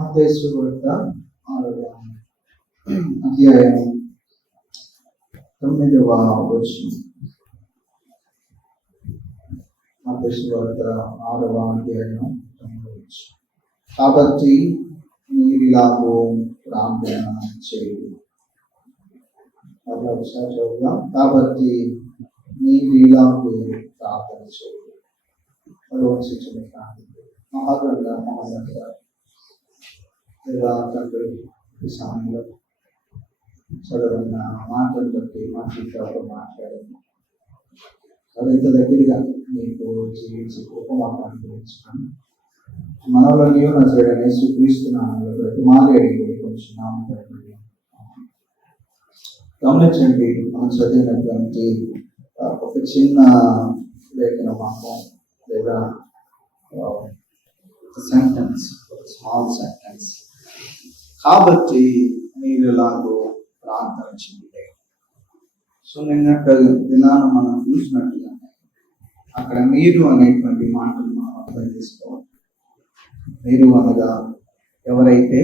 మత్తయి వార్త ఆరవ అధ్యాయం తొమ్మిదవ వచనం మత్తయి వార్త ఆరవ అధ్యాయం తొమ్మిదవ వచనం కాబట్టి మీరిలాగో ప్రార్థన చేయండి మరలా ఒకసారి చదువుదాం కాబట్టి మీరిలాగో ప్రార్థన చేయండి ఆలోచించిన ప్రార్థన మహాగ్రంథ మహాగ్రంథ లేదా తండ్రి చదవన్న మాటలు బట్టి మా జీవితాలతో మాట్లాడండి అది ఇంత దగ్గరగా మీకు జీవించి ఉపమానం అనుభవించుకొని మనలో నీవు నా చేయడం స్వీకరిస్తున్నాను ప్రతి మారేడి కొంచెం నామకరణి గమనించండి మనం చదివినటువంటి ఒక చిన్న లేఖన భాగం లేదా సెంటెన్స్ స్మాల్ సెంటెన్స్ కాబట్టి మీరు ఎలాగో ప్రార్థన చేయండి. సో నిన్నట్టు దినాన మనం చూసినట్టుగా అక్కడ మీరు అనేటువంటి మాటలు మనం అర్థం చేసుకోవాలి. మీరు అనగా ఎవరైతే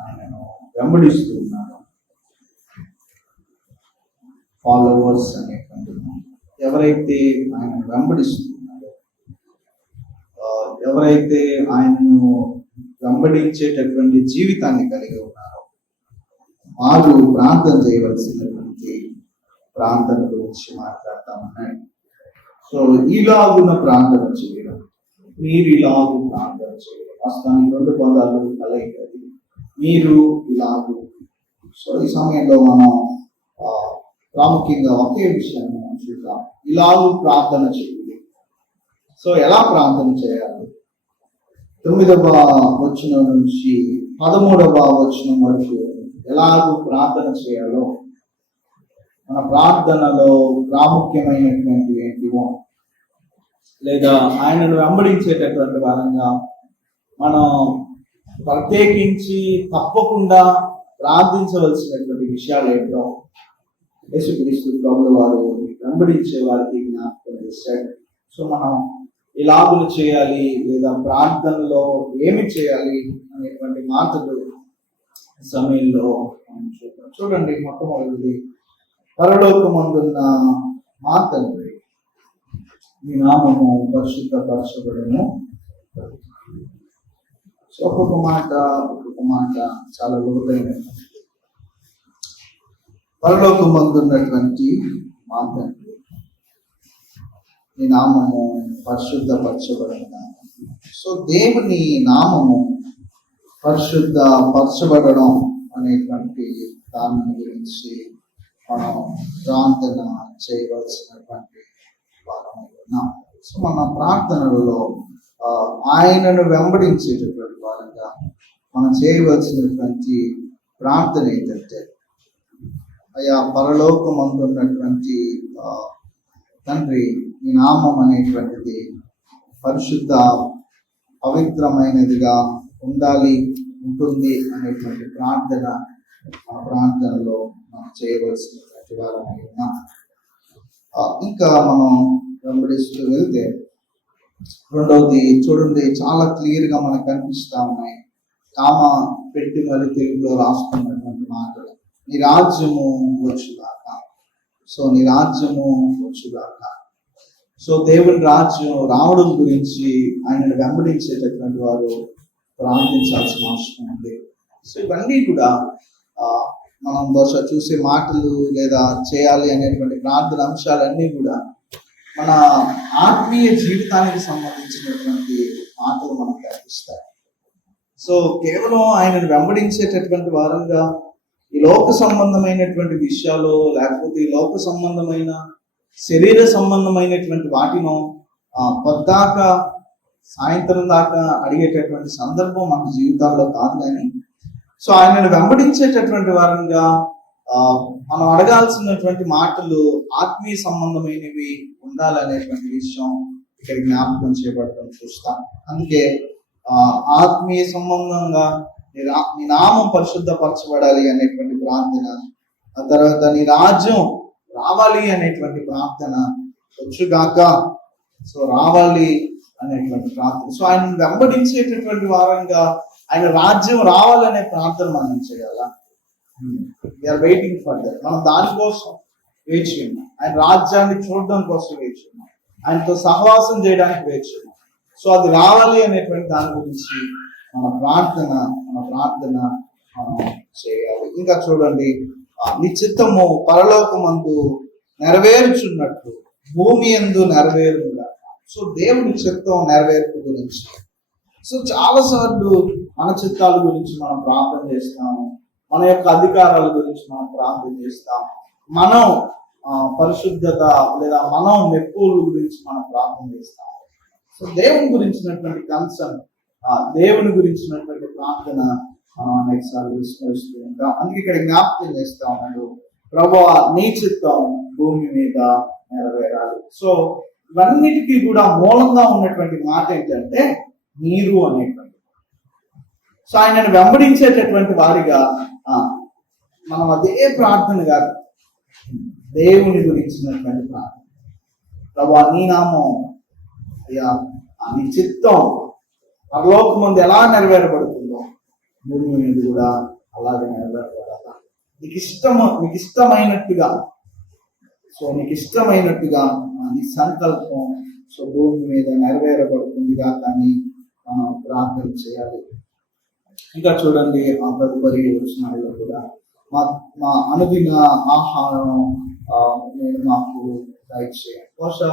ఆయనను వెంబడిస్తూ ఉన్నారో ఫాలోవర్స్ అనేటువంటి ఎవరైతే ఆయనను వెంబడిస్తున్నారో ఆ, ఎవరైతే ఆయనను వెంబడించేటటువంటి జీవితాన్ని కలిగి ఉన్నారు. వారు ప్రార్థన చేయవలసినటువంటి ప్రార్థన గురించి మాట్లాడతామన్నాడు. సో ఇలాగున్న ప్రార్థన చేయడం మీరు ఇలాగు ప్రార్థన చేయడం వాస్తవానికి రెండు పదాలు కలయిక మీరు ఇలాగు. సో ఈ సమయంలో మనం ప్రాముఖ్యంగా ఒకే విషయాన్ని మనం చూద్దాం. ఇలాగు ప్రార్థన చేయాలి సో ఎలా ప్రార్థన చేయాలి? తొమ్మిదవ వచనం నుంచి పదమూడవ వచనం వరకు ఎలాగూ ప్రార్థన చేయాలో మన ప్రార్థనలో ప్రాముఖ్యమైనటువంటి ఏంటివో లేదా ఆయనను వెంబడించేటటువంటి వారంగా మనం ప్రత్యేకించి తప్పకుండా ప్రార్థించవలసినటువంటి విషయాలు ఏంటో యేసుక్రీస్తు ప్రభుల వారు వెంబడించే వారికి జ్ఞాపకం చేశాడు. సో మనం ఇలాగులు చేయాలి లేదా ప్రార్థనలో ఏమి చేయాలి అనేటువంటి మాటలు సమయంలో మనం చూద్దాం. చూడండి మొట్టమొదటిది. పరలోకమందున్న మా తండ్రి మీ నామము పరిశుద్ధపరచబడను. సో ఒక్కొక్క మాట ఒక్కొక్క మాట చాలా లోతైన పరలోకమందున్నటువంటి మా తండ్రి నీ నామము పరిశుద్ధపరచబడిన సో దేవుని నామము పరిశుద్ధ పరచబడడం అనేటువంటి దాని గురించి మనం ప్రార్థన చేయవలసినటువంటి వారం ఉన్నాం సో మన ప్రార్థనలలో ఆ, ఆయనను వెంబడించేటటువంటి వారంగా మనం చేయవలసినటువంటి ప్రార్థన ఏంటంటే అయా పరలోకమందున్నటువంటి ఆ, తండ్రి ఈ నామం అనేటువంటిది పరిశుద్ధ పవిత్రమైనదిగా ఉండాలి ఉంటుంది అనేటువంటి ప్రార్థన ఆ ప్రార్థనలో మనం చేయవలసిన ప్రతివారం ఇంకా మనం వెంబడిస్తూ వెళ్తే రెండవది చూడండి చాలా క్లియర్గా మనకు కనిపిస్తా ఉన్నాయి. కామ పెట్టి మరి తెలుగులో రాసుకున్నటువంటి మాటలు. నీ రాజ్యము వచ్చుగాక. సో నీ రాజ్యము వచ్చుగాక. సో దేవుని రాజ్యం రావడం గురించి ఆయనను వెంబడించేటటువంటి వారు ప్రార్థించాల్సిన అవసరం ఉంది. సో ఇవన్నీ కూడా మనం బహుశా చూసే మాటలు లేదా చేయాలి అనేటువంటి ప్రార్థన అంశాలన్నీ కూడా మన ఆత్మీయ జీవితానికి సంబంధించినటువంటి మాటలు మనకు కనిపిస్తాయి. సో కేవలం ఆయనను వెంబడించేటటువంటి వారంగా ఈ లోక సంబంధమైనటువంటి విషయాలు లేకపోతే ఈ లోక సంబంధమైన శరీర సంబంధమైనటువంటి వాటిను పొద్దాక సాయంత్రం దాకా అడిగేటటువంటి సందర్భం మన జీవితాల్లో కాదు కానీ సో ఆయనను వెంబడించేటటువంటి వారంగా మనం అడగాల్సినటువంటి మాటలు ఆత్మీయ సంబంధమైనవి ఉండాలనేటువంటి విషయం ఇక్కడ జ్ఞాపకం చేయబడటం చూస్తాం. అందుకే ఆత్మీయ సంబంధంగా నీ రా- నీ నామం పరిశుద్ధపరచబడాలి అనేటువంటి ప్రార్థన ఆ తర్వాత నీ రాజ్యం రావాలి అనేటువంటి ప్రార్థన వచ్చుగాక సో రావాలి అనేటువంటి ప్రార్థన. సో ఆయన వెంబడించేటటువంటి వారంగా ఆయన రాజ్యం రావాలనే ప్రార్థన మనం చేయాల? వీఆర్ వెయిటింగ్ ఫర్ దట్ మనం దానికోసం వేచి ఉన్నాం ఆయన రాజ్యాన్ని చూడడం కోసం వేచి ఉన్నాం ఆయనతో సహవాసం చేయడానికి వేచి ఉన్నాం సో అది రావాలి అనేటువంటి దాని గురించి మన ప్రార్థన మన ప్రార్థన మనం చేయాలి. ఇంకా చూడండి నీ చిత్తము పరలోకమందు నెరవేర్చున్నట్లు భూమి ఎందు నెరవేరుగా సో దేవుని చిత్తం నెరవేర్పు గురించి. సో చాలాసార్లు మన చిత్తాల గురించి మనం ప్రార్థన చేస్తాము. మన యొక్క అధికారాల గురించి మనం ప్రార్థన చేస్తాం. మనం పరిశుద్ధత లేదా మనం మెప్పుల గురించి మనం ప్రార్థన చేస్తాం సో దేవుని గురించినటువంటి కన్సర్న్ దేవుని గురించినటువంటి ప్రార్థన అనేక సార్లు విస్మరిస్తూ ఉంటాం. అందుకే ఇక్కడ జ్ఞాపకం చేస్తా ఉన్నాడు. ప్రభా నీ చిత్తం భూమి మీద నెరవేరాలి. సో ఇవన్నిటికీ కూడా మూలంగా ఉన్నటువంటి మాట ఏంటంటే నీరు అనేటువంటి సో ఆయనను వెంబడించేటటువంటి వారిగా మనం అదే ప్రార్థన కాదు దేవుని గురించినటువంటి ప్రార్థన. ప్రభా నీ నామం అయ్యా ఆ నీ చిత్తం పరలోకం ముందు ఎలా నెరవేరబడు మూడు అనేది కూడా అలాగే నెరవేరబడాలి నీకు ఇష్టం నీకు ఇష్టమైనట్టుగా సో నీకు ఇష్టమైనట్టుగా మన నీ సంకల్పం సో భూమి మీద నెరవేరబడుతుందిగా కానీ మనం ప్రార్థన చేయాలి. ఇంకా చూడండి ఆ తదుపరి వచనాల్లో కూడా మా మా అనుదిన ఆహారం మీరు మాకు దయచేయండి. బహుశా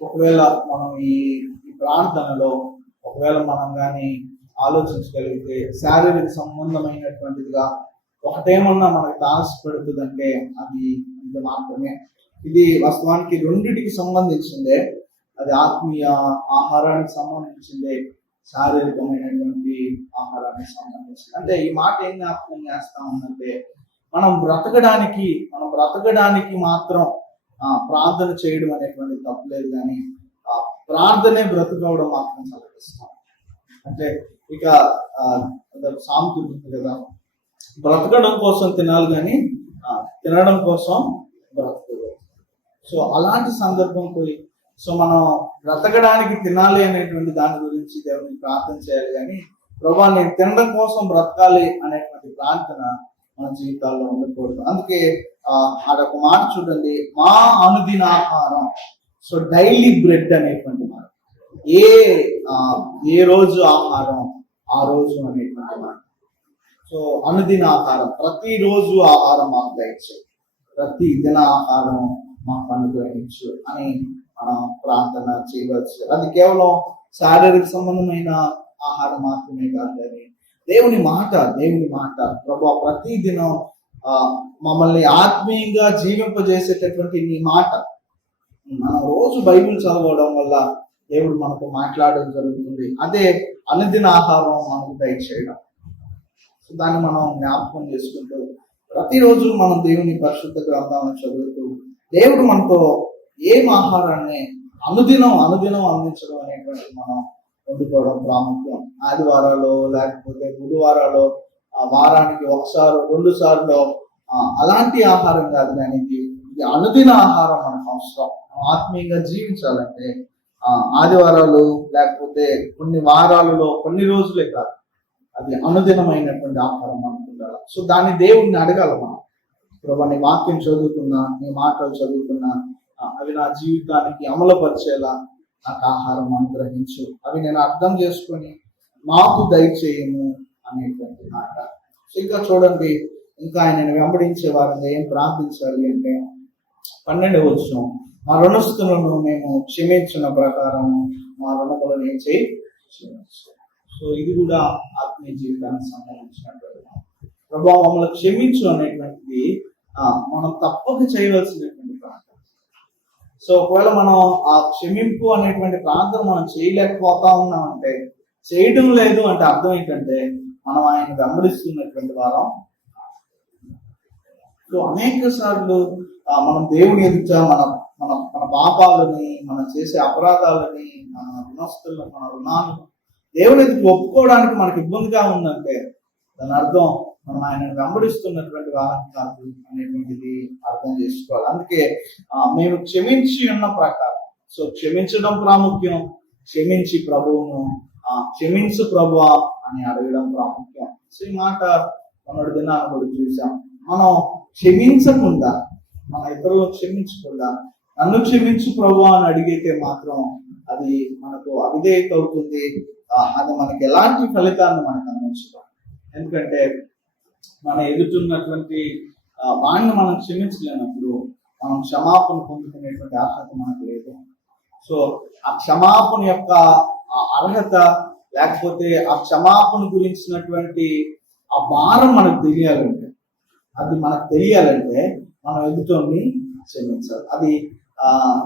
ఒకవేళ మనం ఈ ఈ ప్రార్థనలో ఒకవేళ మనం కానీ ఆలోచించగలిగితే శారీరక సంబంధమైనటువంటిదిగా ఒకటేమన్నా మనకి టాస్క్ పెడుతుందంటే అది ఇది మాత్రమే. ఇది వాస్తవానికి రెండిటికి సంబంధించిందే. అది ఆత్మీయ ఆహారానికి సంబంధించిందే. శారీరకమైనటువంటి ఆహారానికి సంబంధించింది. అంటే ఈ మాట ఏం జ్ఞాపకం చేస్తా ఉందంటే మనం బ్రతకడానికి మనం బ్రతకడానికి మాత్రం ప్రార్థన చేయడం అనేటువంటి తప్పులేదు కానీ ఆ, ప్రార్థనే బ్రతుకోవడం మాత్రం చాలా కష్టం. అంటే ఇక ఆ, సామెత ఉంటుంది కదా. బ్రతకడం కోసం తినాలి కానీ తినడం కోసం బ్రతకదు సో అలాంటి సందర్భం పోయి సో మనం బ్రతకడానికి తినాలి అనేటువంటి దాని గురించి దేవుని ప్రార్థన చేయాలి కానీ ప్రభా నేను తినడం కోసం బ్రతకాలి అనేటువంటి ప్రార్థన మన జీవితాల్లో ఉండకూడదు. అందుకే ఆడొక మాట చూడండి మా అనుదిన ఆహారం సో డైలీ బ్రెడ్ అనేటువంటి మాట. ఏ ఏ రోజు ఆహారం ఆ రోజు అనేటువంటి మాట. సో అనుదిన ఆహారం ప్రతిరోజు ఆహారం మాకు దయచు. ప్రతి దిన ఆహారం మాకు అనుగ్రహించు అని మనం ప్రార్థన చేయవచ్చు అది కేవలం శారీరక సంబంధమైన ఆహారం మాత్రమే కాదు కానీ దేవుని మాట దేవుని మాట. ప్రభు ప్రతి దినం ఆ, మమ్మల్ని ఆత్మీయంగా జీవింపజేసేటటువంటి నీ మాట. మనం రోజు బైబిల్ చదవడం వల్ల దేవుడు మనకు మాట్లాడడం జరుగుతుంది. అదే అనుదిన ఆహారం మనకు దయచేయడం. సో దాన్ని మనం జ్ఞాపకం చేసుకుంటూ ప్రతిరోజు మనం దేవుని పరిశుద్ధ గ్రంథాలను చదువుతూ దేవుడు మనతో ఏం ఆహారాన్ని అనుదినం అనుదినం అందించడం అనేటువంటి మనం వండుకోవడం ప్రాముఖ్యం. ఆదివారాలు లేకపోతే బుధవారాలు ఆ వారానికి ఒకసారి రెండు సార్లు అలాంటి ఆహారం కాదు దానికి ఇది అనుదిన ఆహారం మనకు అవసరం. ఆత్మీయంగా జీవించాలంటే ఆదివారాలు లేకపోతే కొన్ని వారాలలో కొన్ని రోజులే కాదు. అది అనుదినమైనటువంటి ఆహారం అనుకుంటారు సో దాన్ని దేవుడిని అడగాల మనం. ప్రభా నీ వాక్యం చదువుతున్నా నీ మాటలు చదువుతున్నా అవి నా జీవితానికి అమలుపరిచేలా నాకు ఆహారం అనుగ్రహించు. అవి నేను అర్థం చేసుకొని మాకు దయచేయము అనేటువంటి మాట. సో ఇంకా చూడండి ఇంకా ఆయనను వెంబడించే వారిని ఏం ప్రార్థించాలి అంటే పన్నెండు వచ్చిన. మా రుణస్థులను మేము క్షమించిన ప్రకారం మా రుణములను ఏం చేయి? సో ఇది కూడా ఆత్మీయ జీవితానికి సంబంధించినటువంటి ప్రభావ మమ్మల్ని క్షమించు అనేటువంటిది మనం తప్పక చేయవలసినటువంటి ప్రార్థన. సో ఒకవేళ మనం ఆ క్షమింపు అనేటువంటి ప్రార్థన మనం చేయలేకపోతా ఉన్నామంటే చేయటం లేదు అంటే అర్థం ఏంటంటే మనం ఆయన వెంబడిస్తున్నటువంటి వారం సో అనేక సార్లు మనం దేవుని ఎదుట మన మన మన పాపాలని మనం చేసే అపరాధాలని మన రుణస్తులను మన రుణాలు దేవుని ఎదుట ఒప్పుకోవడానికి మనకి ఇబ్బందిగా ఉందంటే దాని అర్థం మనం ఆయన వెంబడిస్తున్నటువంటి వారం కాదు అనేటువంటిది అర్థం చేసుకోవాలి. అందుకే మేము క్షమించి ఉన్న ప్రకారం సో క్షమించడం ప్రాముఖ్యం క్షమించి ప్రభువును ఆ, క్షమించు ప్రభు అని అడగడం ప్రాముఖ్యం. సో ఈ మాట మొన్నటి దినాన్ని కూడా చూసాం మనం క్షమించకుండా మన ఇతరులను క్షమించకుండా నన్ను క్షమించు ప్రభు అని అడిగితే మాత్రం అది మనకు అవిధేయత అవుతుంది. అది మనకి ఎలాంటి ఫలితాన్ని మనకు అందించడం ఎందుకంటే మన ఎదుటిన్నటువంటి ఆ, వాడిని మనం క్షమించలేనప్పుడు మనం క్షమాపణ పొందుకునేటువంటి అర్హత మనకు లేదు. సో ఆ క్షమాపణ యొక్క అర్హత లేకపోతే ఆ క్షమాపణ గురించినటువంటి ఆ భారం మనకు తెలియాలంటే అది మనకు తెలియాలంటే మనం ఎదుటోని క్షమించాలి. అది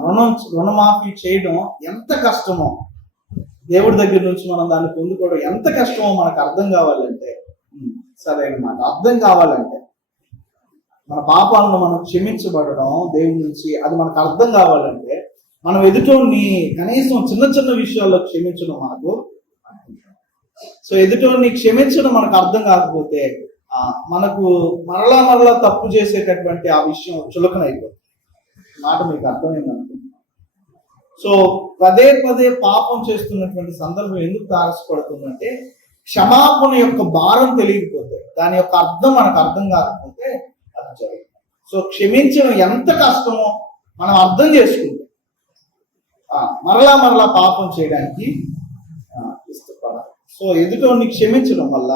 రుణం రుణమాఫీ చేయడం ఎంత కష్టమో దేవుడి దగ్గర నుంచి మనం దాన్ని పొందుకోవడం ఎంత కష్టమో మనకు అర్థం కావాలంటే ఉమ్, సరే అన్నమాట అర్థం కావాలంటే మన పాపాలను మనం క్షమించబడడం దేవుడి నుంచి అది మనకు అర్థం కావాలంటే మనం ఎదుటోని కనీసం చిన్న చిన్న విషయాల్లో క్షమించడం మనకు సో ఎదుటోని క్షమించడం మనకు అర్థం కాకపోతే మనకు మరలా మరలా తప్పు చేసేటటువంటి ఆ విషయం చులకనైపోతుంది. మాట మీకు అర్థమైందనుకుంటున్నాను. సో పదే పదే పాపం చేస్తున్నటువంటి సందర్భం ఎందుకు తారసపడుతుందంటే క్షమాపణ యొక్క భారం తెలియకపోతే దాని యొక్క అర్థం మనకు అర్థం కాకపోతే అది జరుగుతుంది సో క్షమించడం ఎంత కష్టమో మనం అర్థం చేసుకుంటే మరలా మరలా పాపం చేయడానికి ఇష్టపడాలి సో ఎదుటోని క్షమించడం వల్ల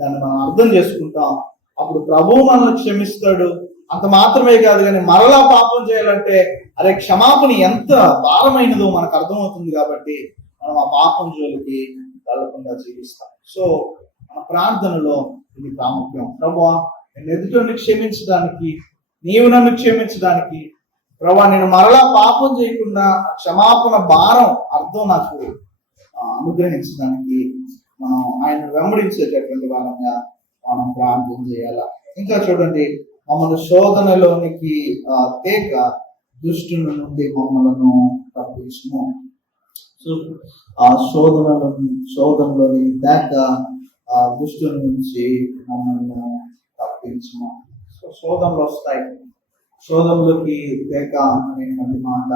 దాన్ని మనం అర్థం చేసుకుంటాం. అప్పుడు ప్రభువు మనల్ని క్షమిస్తాడు. అంత మాత్రమే కాదు కానీ మరలా పాపం చేయాలంటే అరే క్షమాపణ ఎంత భారమైనదో మనకు అర్థమవుతుంది కాబట్టి మనం ఆ పాపం జోలికి వెళ్ళకుండా జీవిస్తాం. సో మన ప్రార్థనలో ఇది ప్రాముఖ్యం. ప్రభా నేను ఎదుటిని క్షమించడానికి నీవు నన్ను క్షమించడానికి ప్రభా నేను మరలా పాపం చేయకుండా క్షమాపణ భారం అర్థం నాకు అనుగ్రహించడానికి మనం ఆయన వెంబడించేటటువంటి వారంగా మనం ప్రార్థన చేయాల? ఇంకా చూడండి మమ్మల్ని శోధనలోనికి ఆ, తేక దుష్టుల నుండి మమ్మలను తప్పించుము సో ఆ శోధనలో శోధనలోని తేక ఆ దుష్టుల నుంచి మమ్మల్ని తప్పించుము సో శోధనలు వస్తాయి. శోధంలోకి లేక అనేటువంటి మాట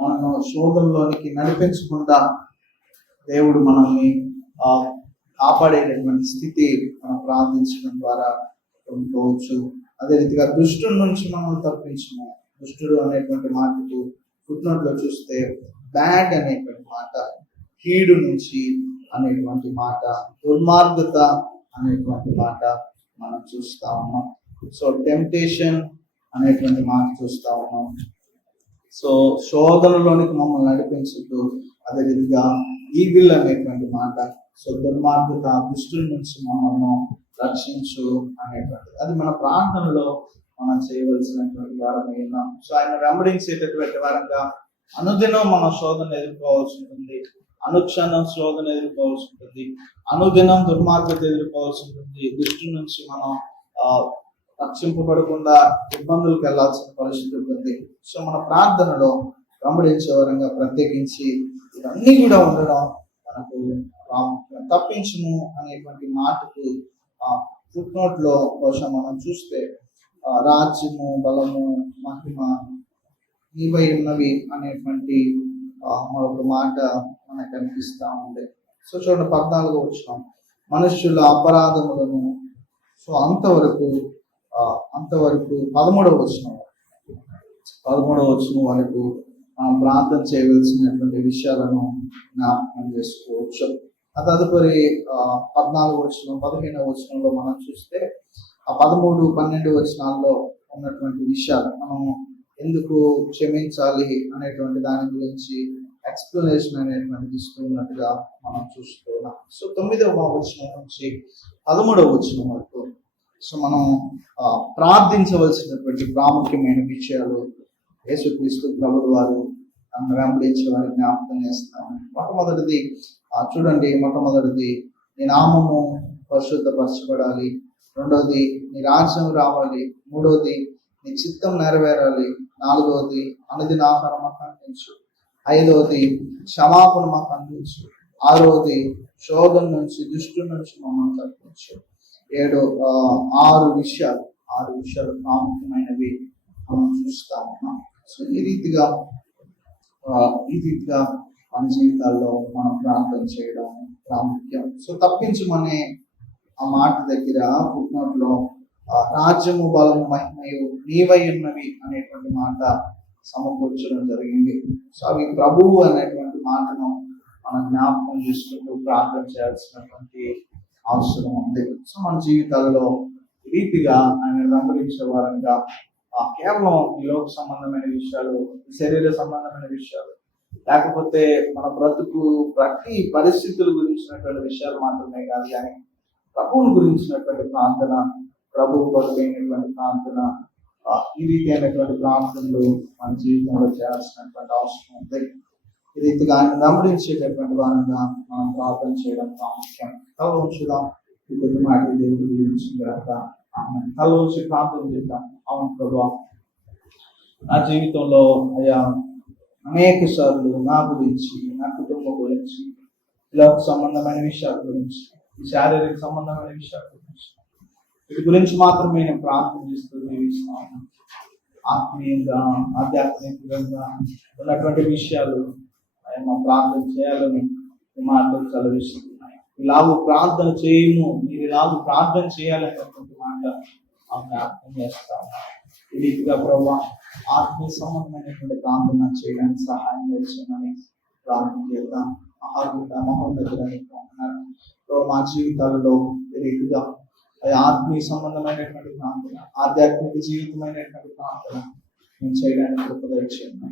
మనము శోధంలోనికి నడిపించకుండా దేవుడు మనల్ని కాపాడేటటువంటి స్థితి మనం ప్రార్థించడం ద్వారా పొందుకోవచ్చు అదే రీతిగా దుష్టుడి నుంచి మనం తప్పించము. దుష్టుడు అనేటువంటి మాటకు ఫుట్నోట్లో చూస్తే బ్యాడ్ అనేటువంటి మాట కీడు నుంచి అనేటువంటి మాట దుర్మార్గత అనేటువంటి మాట మనం చూస్తా ఉన్నాం. సో టెంప్టేషన్ అనేటువంటి మాట చూస్తా ఉన్నాం. సో శోధనలోనికి మమ్మల్ని నడిపించుతూ అదే రీతిగా ఈగిల్ అనేటువంటి మాట సో దుర్మార్గత దుష్టుల నుంచి మనము రక్షించు అనేటువంటిది అది మన ప్రాంతంలో మనం చేయవలసినటువంటి వారం సో ఆయన వెంబడించేటటువంటి వారంగా అనుదినం మనం శోధన ఎదుర్కోవాల్సి ఉంటుంది. అనుక్షణం శోధన ఎదుర్కోవాల్సి ఉంటుంది. అనుదినం దుర్మార్గత ఎదుర్కోవాల్సి ఉంటుంది. దృష్టి నుంచి మనం ఆ, రక్షింపబడకుండా ఇబ్బందులకు వెళ్ళాల్సిన పరిస్థితి ఉంటుంది. సో మన ప్రార్థనలో వెంబడించే వరంగా ప్రత్యేకించి ఇవన్నీ కూడా ఉండడం మనకు ప్రాముఖ్యం అనేటువంటి మాటకు ఫుట్ నోట్లో బహుశా మనం చూస్తే రాజ్యము బలము మహిమ నీవై ఉన్నవి అనేటువంటి మరొక మాట మనకు కనిపిస్తూ ఉంది. సో చూడండి పద్నాలుగు వచ్చిన మనుష్యుల అపరాధములను సో అంతవరకు అంతవరకు పదమూడవ వచ్చిన పదమూడవ వచ్చిన వరకు ప్రార్థన చేయవలసినటువంటి విషయాలను జ్ఞాపకం చేసుకోవచ్చు. ఆ తదుపరి పద్నాలుగు వచనం పదిహేనవ వచనంలో మనం చూస్తే ఆ పదమూడు పన్నెండు వచనాల్లో ఉన్నటువంటి విషయాలు మనం ఎందుకు క్షమించాలి అనేటువంటి దాని గురించి ఎక్స్ప్లెనేషన్ అనేటువంటిది ఇస్తున్నట్టుగా మనం చూస్తున్నాం సో తొమ్మిదవ వచనం నుంచి పదమూడవ వచనం వరకు సో మనం ప్రార్థించవలసినటువంటి ప్రాముఖ్యమైన విషయాలు యేసుక్రీస్తు ప్రభుడు వారు రాముడు వెంబడించే వారి జ్ఞాపకం చేస్తాం. మొట్టమొదటిది చూడండి మొట్టమొదటిది నీ నామము పరిశుద్ధపరచబడాలి. రెండవది నీ రాజ్యం రావాలి. మూడవది నీ చిత్తం నెరవేరాలి. నాలుగవది అనుదిన ఆహారం మాకు అందించు. ఐదవది క్షమాపణ మాకు అందించు. ఆరవది శోధం నుంచి దుష్టు నుంచి మమ్మల్ని తప్పించు. ఏడు ఆరు విషయాలు ఆరు విషయాలు ప్రాముఖ్యమైనవి మనం చూస్తా. ఉన్నాం సో ఈ రీతిగా ఈ రీతిగా మన జీవితాల్లో మనం ప్రార్థన చేయడం ప్రాముఖ్యం. సో తప్పించమనే ఆ మాట దగ్గర పుట్టినట్లో రాజ్యము బలం మహిమయు నీవై ఉన్నవి అనేటువంటి మాట సమకూర్చడం జరిగింది. సో అవి ప్రభువు అనేటువంటి మాటను మనం జ్ఞాపకం చేసుకుంటూ ప్రార్థన చేయాల్సినటువంటి అవసరం ఉంది. సో మన జీవితాల్లో ఈ రీతిగా ఆయన వెంబడించే వారంగా కేవలం ఈ లోక సంబంధమైన విషయాలు శరీర సంబంధమైన విషయాలు లేకపోతే మన బ్రతుకు ప్రతి పరిస్థితుల గురించినటువంటి విషయాలు మాత్రమే కాదు కానీ ప్రభువుని గురించినటువంటి ప్రార్థన ప్రభువు కొరకైనటువంటి ప్రార్థన ఈ రీతి అయినటువంటి ప్రార్థనలు మన జీవితంలో చేయాల్సినటువంటి అవసరం ఉంది. ఈ రీతిగా ఆయన వారంగా మనం ప్రార్థన చేయడం ప్రాముఖ్యం. తల ఈ కొద్ది మాట దేవుడు దీవించిన తర్వాత ఉంచి ప్రార్థన చేద్దాం. అవును ప్రభా. నా జీవితంలో అయ్యా అనేక సార్లు నా గురించి నా కుటుంబం గురించి లోక సంబంధమైన విషయాల గురించి శారీరక సంబంధమైన విషయాల గురించి వీటి గురించి మాత్రమే నేను ప్రార్థన చేస్తూ జీవిస్తున్నాను ఆత్మీయంగా ఆధ్యాత్మికంగా ఉన్నటువంటి విషయాలు ఆయన ప్రార్థన చేయాలని మాటలు చదివిస్తున్నాయి ఇలాగూ ప్రార్థన చేయము మీరు ఇలాగూ ప్రార్థన చేయాలనేటువంటి మాట ఆ జ్ఞాపకం చేస్తాము. ఈ రీతిగా ప్రభా ఆత్మీయ సంబంధమైనటువంటి ప్రార్థన చేయడానికి సహాయం చేసామని ప్రార్థన చేద్దాం. మహాగుండ మహోన్నతులని ఉన్నారు మా జీవితాలలో రీతిగా ఆత్మీయ సంబంధమైనటువంటి ప్రార్థన ఆధ్యాత్మిక జీవితమైనటువంటి ప్రార్థన మేము చేయడానికి కృపదయచేయండి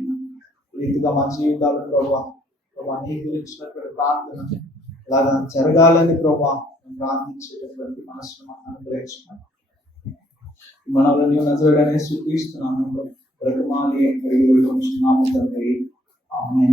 రీతిగా మా జీవితాలు ప్రభావ ప్రభా నీ గురించినటువంటి ప్రార్థన ఇలాగా జరగాలని ప్రభా ప్రార్థించేటటువంటి మనసును మాకు అనుగ్రహించున్నాను మనలో నీవు నజరడనే సూచిస్తున్నాను బ్రతమాలి అడిగి వెళ్ళి తండ్రి ఆమె